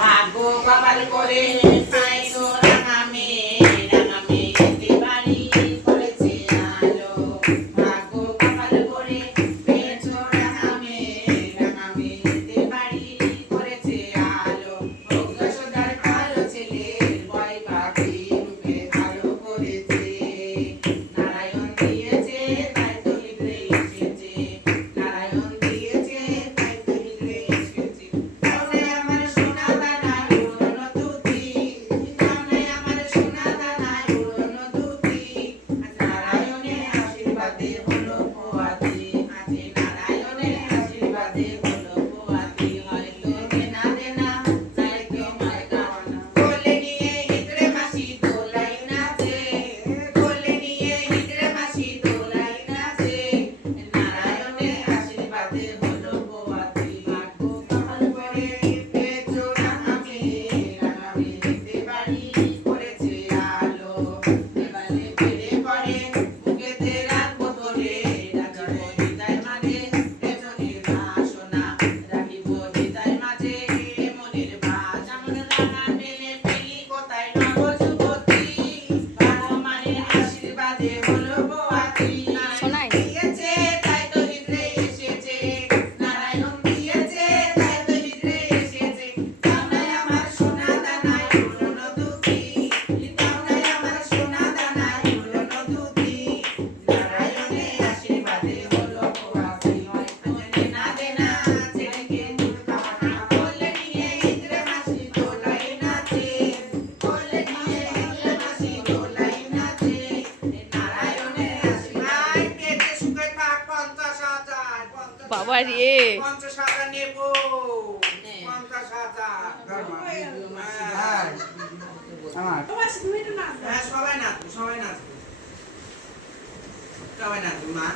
ভাগ্য কপাল করে পাইছো রাঙা মেয়ে যেতে বাড়ি করেছে আলো ভাগ্য কপাল করে পেয়েছো রাঙা মেয়ে যেতে বাড়ি করেছে আলো যশোদার কালো ছেলের ভয় পাখি রূপে ভালো করেছে নারায়ণ দিয়েছে তাই তো হৃদয়ে এসেছে নারায়ণ দিয়েছে তাই তো হৃদয়ে এসেছে তাহলে আমার সোনা দানার উড়নো দুটি তাহলে আমার সোনা দানার উড়নো দুটি আজ নারায়ণের আশীর্বাদে হলো পোয়াতি আজ নারায়ণের আশীর্বাদে হলো পোয়াতি হয়তো দেনা দেনা চাই তোমার কামনা কোলে নিয়ে হিজড়ে মাসি দোলাই নাচে কোলে নিয়ে হিজড়ে মাসি দোলাই নাচে নারায়ণের আশীর্বাদে হলো পোয়াতি ভাগ্য কপাল করে পেয়েছো রাঙা মেয়ে যেতে বাড়ি করেছে আলো এবারে ফিরে পড়ে বুকেতে রাখবো তোরে রাখিব হৃদয় মাঝে পেছনের বাসনা রাখিব হৃদয় মাঝে মনের ভাষ আমার রাঙা মেলে ফেলি কোথায় নব যুবতী ভগবানের আশীর্বাদে হলো পোয়াতি শোনাই দিয়েছে তাই তো হৃদয়ে এসেছে নারায়ণ দিয়েছে তাই তো হৃদয়ে এসেছে তাওনাই আমার সোনা দানায় উড়নো দুটি তাওনাই আমার সোনা দানায় উড়নো দুটি নারায়ণের আশীর্বাদে হলো পোয়াতি হয়তো দেনা দেনা ছেলেকে দুর্গানা কোলে নিয়ে হিজড়ে মাসি দোলাই নাচে কোলে নিয়ে হিজড়ে মাসি দোলাই নাচে নারায়ণের আশীর্বাদ পেটে সুখে থাক 50,000 বাবা রে 50,000 নেব 50,000 আমার হ্যাঁ সবাই নাচবে সবাই নাচবে মা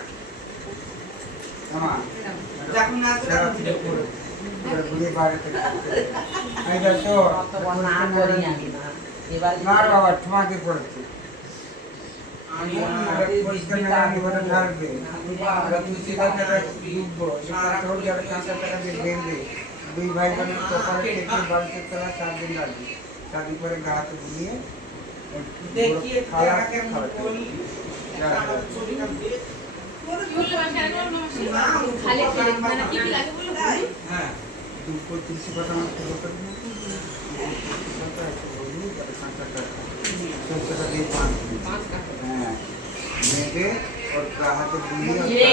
আমার যখন নাচবে সারা তখন থেকে পুরো ঘুরে বাইরে থেকে এই দেখো না করি আমি না এবার না রে বাবা তোমাকে পড়েছে আমি পরিষ্কার না আমি ওটা ঢালবে আমরা তুই সিধা করে ডুববো সারা তোর যারা 5 টাকা দিয়ে দেবে দুই ভাই বোনের কপালে থেকে বাড়িতে তোলা 4 দিন লাগবে 4 দিন পরে গা হাতে দিয়ে দেখিয়ে খাওয়া টাকাকে বলি আমার ছবিটা দিয়ে খালি মানে কি কি লাগে বলো হ্যাঁ দুপুর 30 টাকা আমার খবর করে দিন 30 টাকা বলি তাহলে 5 টাকা 5 টাকা দিয়ে 5 হ্যাঁ মেয়েকে ওর গা হাতে দিয়ে